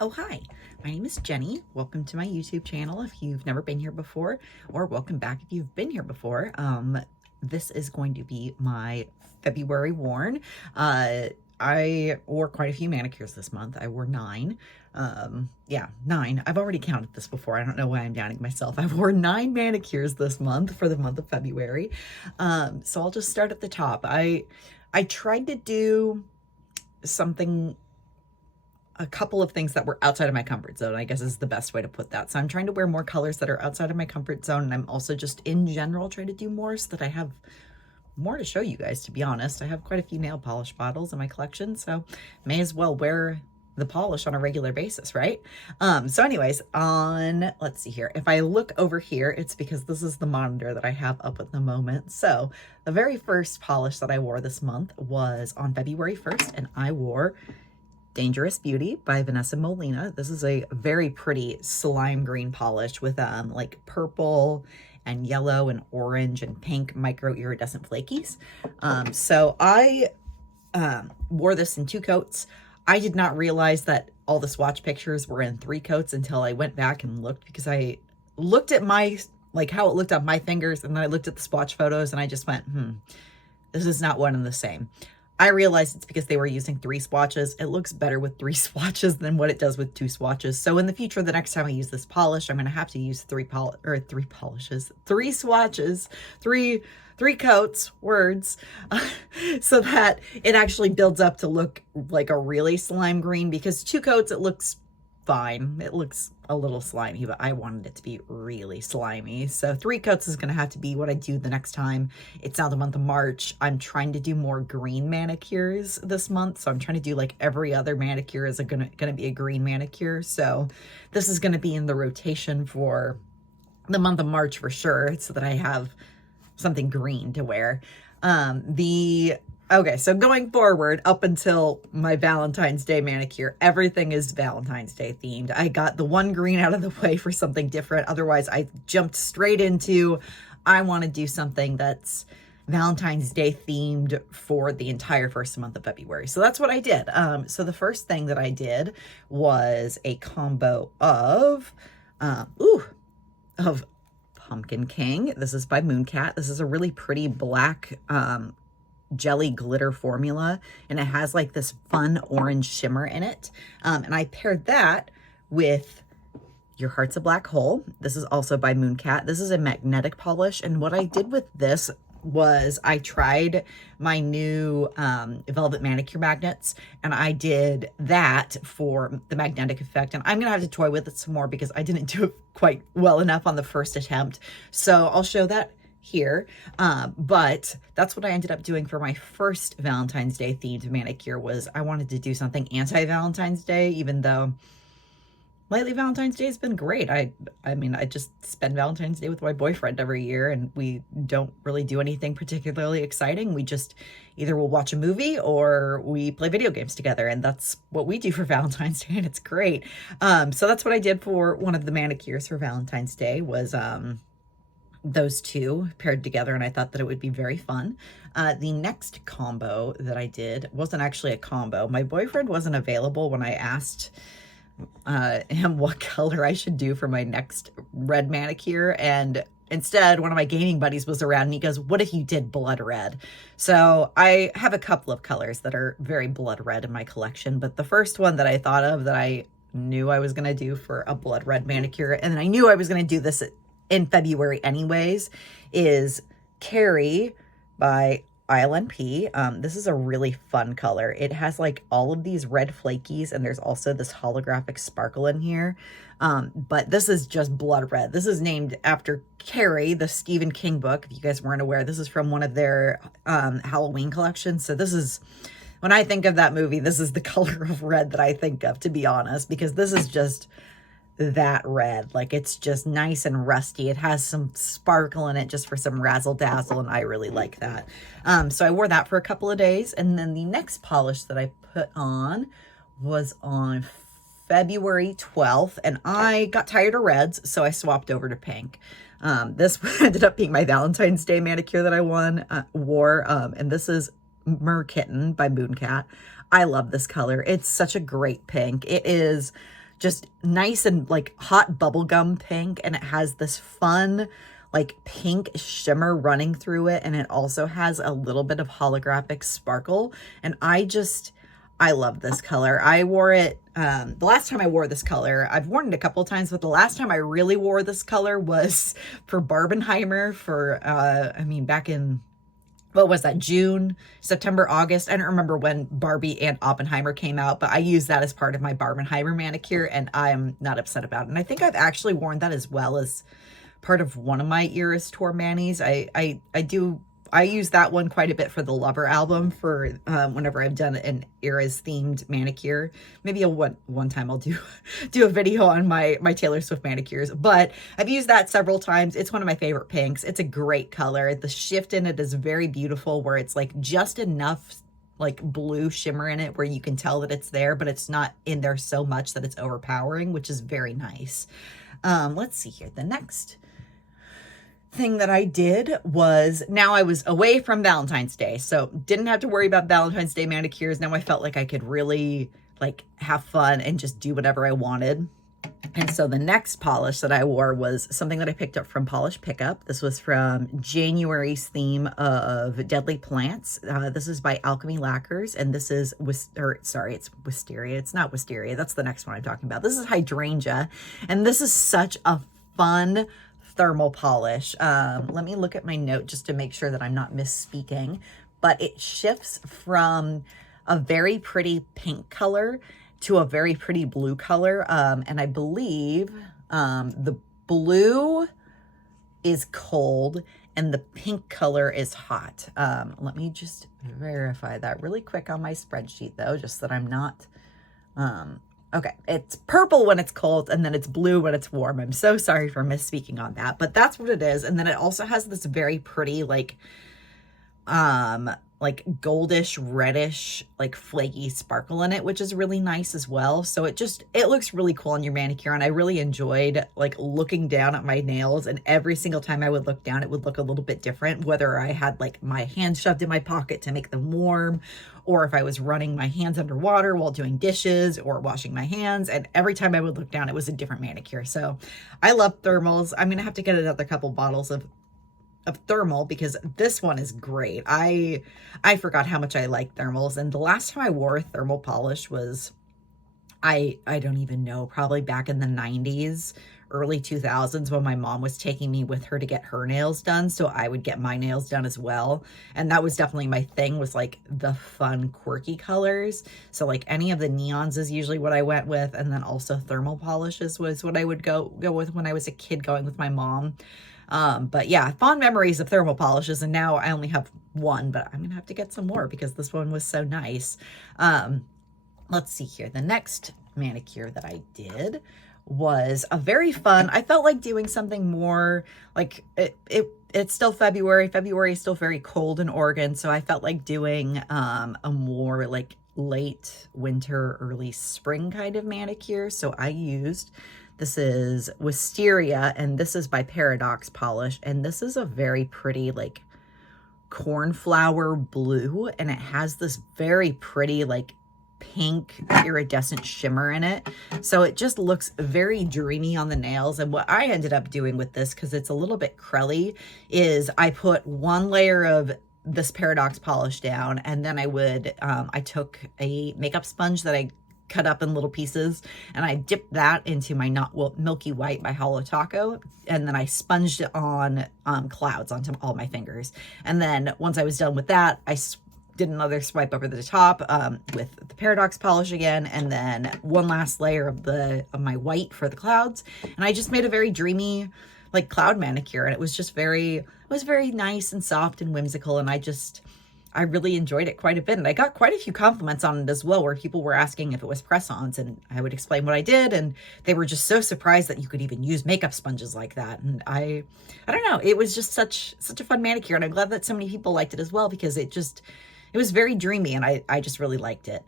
Oh, hi, my name is Jenny. Welcome to my YouTube channel if you've never been here before, or welcome back if you've been here before. This is going to be my February worn. I wore quite a few manicures this month. I wore 9. Yeah, 9. I've already counted this before. I don't know why I'm doubting myself. I wore 9 manicures this month for the month of February. So I'll just start at the top. I tried to do something, a couple of things that were outside of my comfort zone, I guess is the best way to put that. So I'm trying to wear more colors that are outside of my comfort zone. And I'm also just in general trying to do more so that I have more to show you guys, to be honest. I have quite a few nail polish bottles in my collection, so may as well wear the polish on a regular basis, right? So anyways, let's see here. If I look over here, it's because this is the monitor that I have up at the moment. So the very first polish that I wore this month was on February 1st, and I wore Dangerous Beauty by Vanessa Molina. This is a very pretty slime green polish with like purple and yellow and orange and pink micro iridescent flakies. So I wore this in 2 coats. I did not realize that all the swatch pictures were in 3 coats until I went back and looked, because I looked at my, like how it looked on my fingers, and then I looked at the swatch photos and I just went, this is not one and the same. I realized it's because they were using 3 swatches. It looks better with 3 swatches than what it does with 2 swatches. So in the future, the next time I use this polish, I'm going to have to use 3 swatches, 3 coats, words, so that it actually builds up to look like a really slime green, because 2 coats, it looks fine. It looks a little slimy, but I wanted it to be really slimy. So 3 coats is going to have to be what I do the next time. It's now the month of March. I'm trying to do more green manicures this month. So I'm trying to do like every other manicure is going to be a green manicure. So this is going to be in the rotation for the month of March for sure, so that I have something green to wear. Okay, so going forward, up until my Valentine's Day manicure, everything is Valentine's Day themed. I got the one green out of the way for something different. Otherwise, I jumped straight into, I want to do something that's Valentine's Day themed for the entire first month of February. So that's what I did. So the first thing that I did was a combo of Pumpkin King. This is by Mooncat. This is a really pretty black, jelly glitter formula, and it has like this fun orange shimmer in it, and I paired that with Your Heart's a Black Hole. This is also by Mooncat. This is a magnetic polish, and what I did with this was I tried my new velvet manicure magnets, and I did that for the magnetic effect, and I'm gonna have to toy with it some more because I didn't do it quite well enough on the first attempt, so I'll show that here. But that's what I ended up doing for my first Valentine's Day themed manicure. Was I wanted to do something anti-Valentine's Day, even though lately Valentine's Day has been great. I mean, I just spend Valentine's Day with my boyfriend every year, and we don't really do anything particularly exciting. We just either will watch a movie or we play video games together, and that's what we do for Valentine's Day, and it's great. So that's what I did for one of the manicures for Valentine's Day, was those 2 paired together, and I thought that it would be very fun. The next combo that I did wasn't actually a combo. My boyfriend wasn't available when I asked him what color I should do for my next red manicure, and instead one of my gaming buddies was around, and he goes, what if you did blood red? So I have a couple of colors that are very blood red in my collection, but the first one that I thought of that I knew I was going to do for a blood red manicure, and then I knew I was going to do this in February anyways, is Carrie by ILNP. This is a really fun color. It has like all of these red flakies, and there's also this holographic sparkle in here. But this is just blood red. This is named after Carrie, the Stephen King book. If you guys weren't aware, this is from one of their Halloween collections. So this is, when I think of that movie, this is the color of red that I think of, to be honest, because this is just that red. Like, it's just nice and rusty. It has some sparkle in it just for some razzle dazzle, and I really like that. So I wore that for a couple of days, and then the next polish that I put on was on February 12th, and I got tired of reds, so I swapped over to pink. This ended up being my Valentine's Day manicure that I wore, and this is Merkitten by Mooncat. I love this color. It's such a great pink. It is just nice and like hot bubblegum pink. And it has this fun like pink shimmer running through it. And it also has a little bit of holographic sparkle. And I love this color. I wore it, the last time I wore this color, I've worn it a couple of times, but the last time I really wore this color was for Barbenheimer for, I mean, back in, what was that, June, September, August? I don't remember when Barbie and Oppenheimer came out, but I used that as part of my Barbenheimer manicure, and I'm not upset about it. And I think I've actually worn that as well as part of one of my Eras Tour manis. I use that one quite a bit for the Lover album for whenever I've done an Eras themed manicure. Maybe one time I'll do a video on my Taylor Swift manicures, but I've used that several times. It's one of my favorite pinks. It's a great color. The shift in it is very beautiful, where it's like just enough like blue shimmer in it where you can tell that it's there, but it's not in there so much that it's overpowering, which is very nice. Let's see here. The next thing that I did was, now I was away from Valentine's Day, so didn't have to worry about Valentine's Day manicures. Now I felt like I could really like have fun and just do whatever I wanted. And so the next polish that I wore was something that I picked up from Polish Pickup. This was from January's theme of Deadly Plants. This is by Alchemy Lacquers, and this is it's Wisteria. It's not Wisteria. That's the next one I'm talking about. This is Hydrangea, and this is such a fun thermal polish. Let me look at my note just to make sure that I'm not misspeaking, but it shifts from a very pretty pink color to a very pretty blue color. And I believe the blue is cold and the pink color is hot. Let me just verify that really quick on my spreadsheet though, just that I'm not, okay, it's purple when it's cold and then it's blue when it's warm. I'm so sorry for misspeaking on that, but that's what it is. And then it also has this very pretty, like goldish, reddish, like flaky sparkle in it, which is really nice as well. So it looks really cool on your manicure. And I really enjoyed like looking down at my nails, and every single time I would look down, it would look a little bit different, whether I had like my hands shoved in my pocket to make them warm, or if I was running my hands underwater while doing dishes or washing my hands. And every time I would look down, it was a different manicure. So I love thermals. I'm going to have to get another couple bottles of thermal because this one is great. I forgot how much I like thermals. And the last time I wore a thermal polish was, I don't even know, probably back in the 90s, early 2000s, when my mom was taking me with her to get her nails done. So I would get my nails done as well. And that was definitely my thing, was like the fun, quirky colors. So like any of the neons is usually what I went with. And then also thermal polishes was what I would go with when I was a kid going with my mom. But yeah, fond memories of thermal polishes. And now I only have one, but I'm going to have to get some more because this one was so nice. Let's see here. The next manicure that I did was a very fun, I felt like doing something more like it's still February. February is still very cold in Oregon. So I felt like doing, a more like late winter, early spring kind of manicure. So I used, this is Wisteria, and this is by Paradox Polish. And this is a very pretty, like, cornflower blue. And it has this very pretty, like, pink iridescent shimmer in it. So it just looks very dreamy on the nails. And what I ended up doing with this, because it's a little bit crelly, is I put one layer of this Paradox polish down, and then I took a makeup sponge that I cut up in little pieces, and I dipped that into my Milky White by Holo Taco, and then I sponged it on clouds onto all my fingers. And then once I was done with that, I did another swipe over the top with the Paradox polish again, and then one last layer of my white for the clouds. And I just made a very dreamy, like, cloud manicure, and it was just very nice and soft and whimsical, and I really enjoyed it quite a bit. And I got quite a few compliments on it as well, where people were asking if it was press-ons, and I would explain what I did, and they were just so surprised that you could even use makeup sponges like that. And I don't know, it was just such a fun manicure, and I'm glad that so many people liked it as well, because it was very dreamy, and I just really liked it.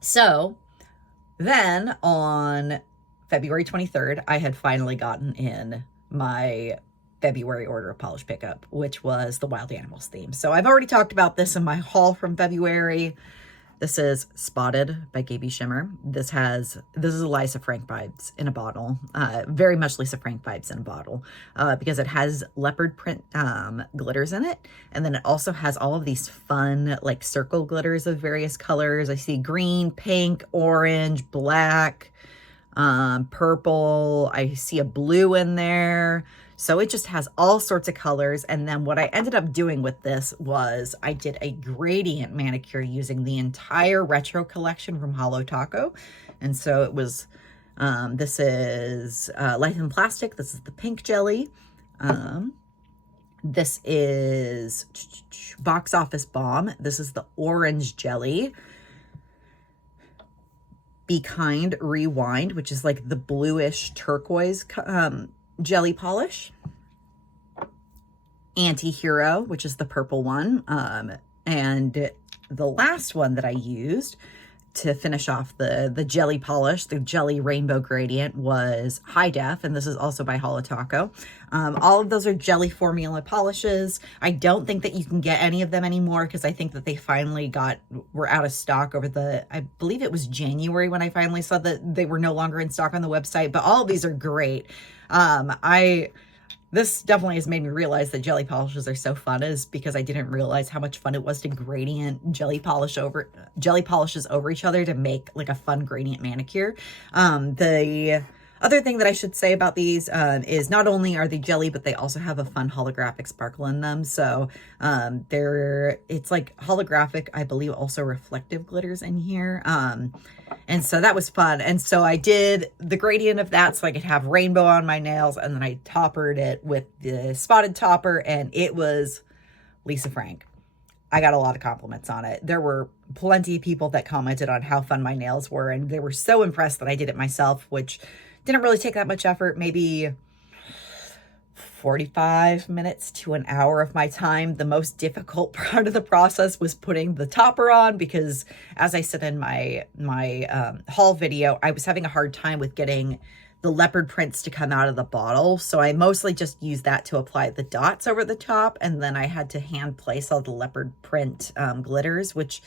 So then on February 23rd, I had finally gotten in my February order of Polish Pickup, which was the Wild Animals theme. So I've already talked about this in my haul from February. This is Spotted by kbShimmer. This is a Lisa Frank vibes in a bottle. Very much Lisa Frank vibes in a bottle, because it has leopard print glitters in it. And then it also has all of these fun like circle glitters of various colors. I see green, pink, orange, black, purple. I see a blue in there. So it just has all sorts of colors. And then what I ended up doing with this was I did a gradient manicure using the entire retro collection from Holo Taco. And so it was, this is Life in Plastic. This is the pink jelly. This is Box Office Bomb. This is the orange jelly. Be Kind Rewind, which is like the bluish turquoise jelly polish. Anti-Hero, which is the purple one. And the last one that I used to finish off the jelly polish, the jelly rainbow gradient, was High Def, and this is also by Holo Taco. All of those are jelly formula polishes. I don't think that you can get any of them anymore because I think that they finally were out of stock over I believe it was January when I finally saw that they were no longer in stock on the website, but all of these are great. This definitely has made me realize that jelly polishes are so fun, is because I didn't realize how much fun it was to gradient jelly polishes over each other to make like a fun gradient manicure. The other thing that I should say about these is not only are they jelly, but they also have a fun holographic sparkle in them. So it's like holographic, I believe also reflective glitters in here. And so that was fun. And so I did the gradient of that so I could have rainbow on my nails. And then I toppered it with the spotted topper, and it was Lisa Frank. I got a lot of compliments on it. There were plenty of people that commented on how fun my nails were, and they were so impressed that I did it myself, which didn't really take that much effort, maybe 45 minutes to an hour of my time. The most difficult part of the process was putting the topper on because, as I said in my haul video, I was having a hard time with getting the leopard prints to come out of the bottle. So I mostly just used that to apply the dots over the top, and then I had to hand place all the leopard print glitters, which,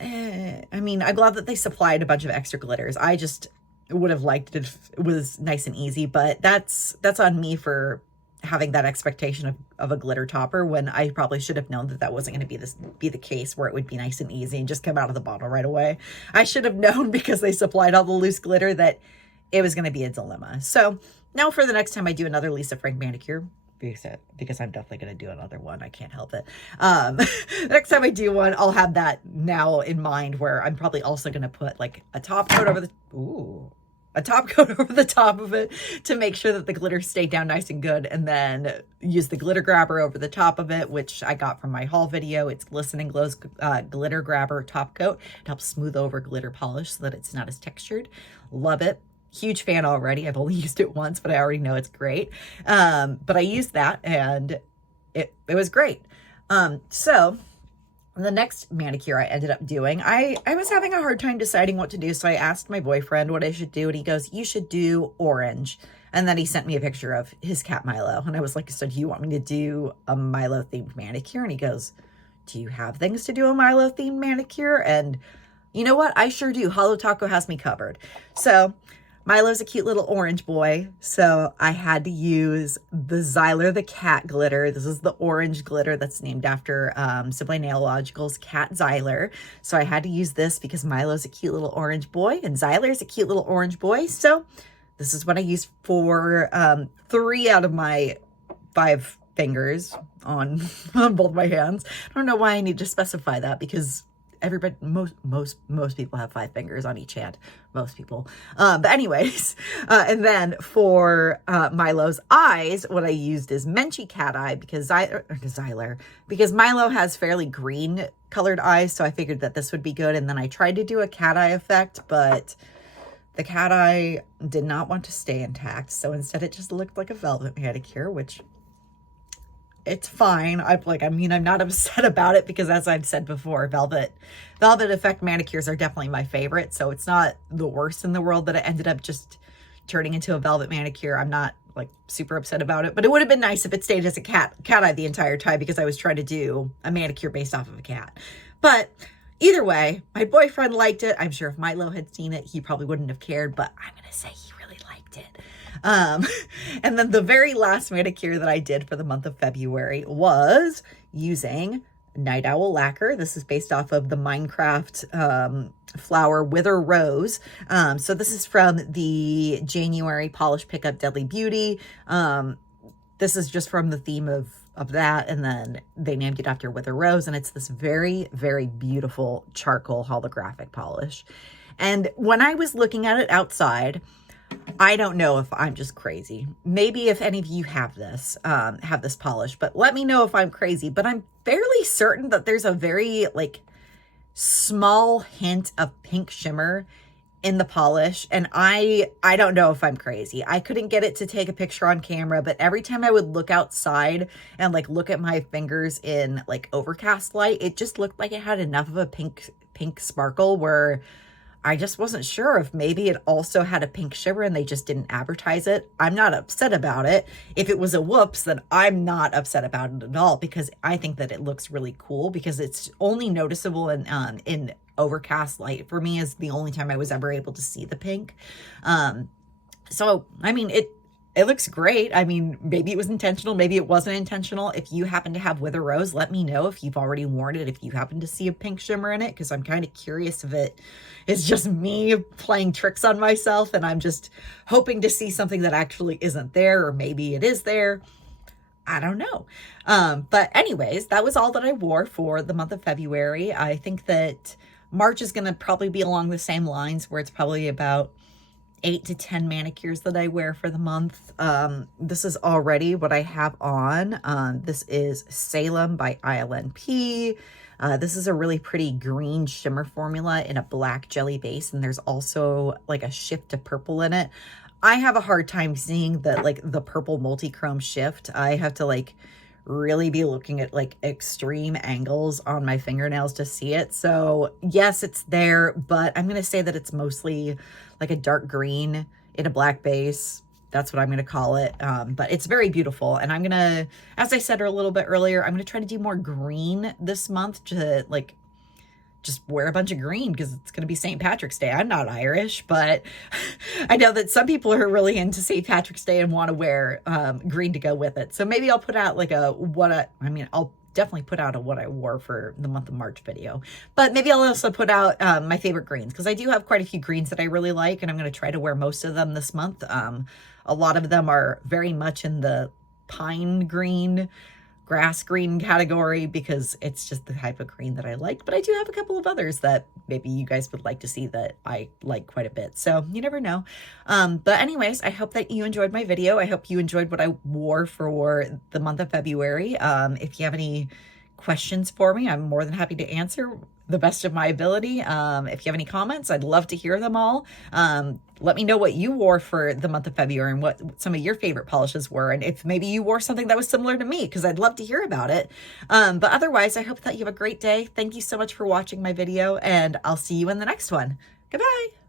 I mean, I'm glad that they supplied a bunch of extra glitters. I just would have liked it if it was nice and easy, but that's on me for having that expectation of a glitter topper when I probably should have known that that wasn't going to be the case where it would be nice and easy and just come out of the bottle right away. I should have known, because they supplied all the loose glitter, that it was going to be a dilemma. So now for the next time I do another Lisa Frank manicure, because I'm definitely going to do another one. I can't help it. Next time I do one, I'll have that now in mind, where I'm probably also going to put like a top coat over the top of it to make sure that the glitter stayed down nice and good, and then use the glitter grabber over the top of it, which I got from my haul video. It's Glisten and Glow's glitter grabber top coat. It helps smooth over glitter polish so that it's not as textured. Love it. Huge fan already. I've only used it once, but I already know it's great. But I used that and it was great. So the next manicure I ended up doing, I was having a hard time deciding what to do. So I asked my boyfriend what I should do, and he goes, "You should do orange." And then he sent me a picture of his cat Milo. And I was like, "So do you want me to do a Milo themed manicure?" And he goes, "Do you have things to do a Milo themed manicure?" And you know what? I sure do. Holo Taco has me covered. So Milo's a cute little orange boy, so I had to use the Zyler the cat glitter. This is the orange glitter that's named after Simply Nailogical's cat Zyler. So I had to use this because Milo's a cute little orange boy and Zyler's a cute little orange boy. So this is what I used for 3 out of my 5 fingers on both my hands. I don't know why I need to specify that, because everybody, most people have 5 fingers on each hand. Most people. But anyways, and then for Milo's eyes, what I used is Menchie cat eye, because Zyler, because Milo has fairly green colored eyes. So I figured that this would be good. And then I tried to do a cat eye effect, but the cat eye did not want to stay intact. So instead it just looked like a velvet manicure, which it's fine. I'm not upset about it, because as I've said before, velvet effect manicures are definitely my favorite. So it's not the worst in the world that it ended up just turning into a velvet manicure. I'm not like super upset about it, but it would have been nice if it stayed as a cat eye the entire time, because I was trying to do a manicure based off of a cat. But Either way, my boyfriend liked it. I'm sure if Milo had seen it, he probably wouldn't have cared, but I'm going to say he really liked it. And then the very last manicure that I did for the month of February was using Night Owl Lacquer. This is based off of the Minecraft flower Wither Rose. So this is from the January Polish Pickup Deadly Beauty. This is just from the theme of that, and then they named it after Wither Rose, and it's this very, very beautiful charcoal holographic polish. And when I was looking at it outside, I don't know if I'm just crazy. Maybe if any of you have this polish, but let me know if I'm crazy. But I'm fairly certain that there's a very like small hint of pink shimmer in the polish, and I don't know if I'm crazy. I couldn't get it to take a picture on camera, but every time I would look outside and like look at my fingers in like overcast light, it just looked like it had enough of a pink sparkle where I just wasn't sure if maybe it also had a pink shimmer and they just didn't advertise it. I'm not upset about it. If it was a whoops, then I'm not upset about it at all, because I think that it looks really cool, because it's only noticeable in overcast light. For me, is the only time I was ever able to see the pink. So I mean, it looks great. I mean, maybe it was intentional, maybe it wasn't intentional. If you happen to have Wither Rose, let me know if you've already worn it, if you happen to see a pink shimmer in it, because I'm kind of curious if it is just me playing tricks on myself and I'm just hoping to see something that actually isn't there, or maybe it is there. I don't know. But anyways, that was all that I wore for the month of February. I think that March is going to probably be along the same lines, where it's probably about 8 to 10 manicures that I wear for the month. This is already what I have on. This is Salem by ILNP. This is a really pretty green shimmer formula in a black jelly base, and there's also like a shift to purple in it. I have a hard time seeing that, like the purple multi-chrome shift. I have to like really be looking at like extreme angles on my fingernails to see it. So yes, it's there, but I'm going to say that it's mostly like a dark green in a black base. That's what I'm going to call it. But it's very beautiful. And I'm going to, as I said a little bit earlier, I'm going to try to do more green this month to like just wear a bunch of green, because it's going to be St. Patrick's Day. I'm not Irish, but I know that some people are really into St. Patrick's Day and want to wear green to go with it. So maybe I'll put out like I'll definitely put out a what I wore for the month of March video, but maybe I'll also put out my favorite greens, because I do have quite a few greens that I really like, and I'm going to try to wear most of them this month. A lot of them are very much in the pine green, grass green category, because it's just the type of green that I like. But I do have a couple of others that maybe you guys would like to see that I like quite a bit. So you never know. But anyways, I hope that you enjoyed my video. I hope you enjoyed what I wore for the month of February. If you have any questions for me, I'm more than happy to answer the best of my ability. If you have any comments, I'd love to hear them all. Let me know what you wore for the month of February and what some of your favorite polishes were, and if maybe you wore something that was similar to me, because I'd love to hear about it. But otherwise, I hope that you have a great day. Thank you so much for watching my video, and I'll see you in the next one. Goodbye.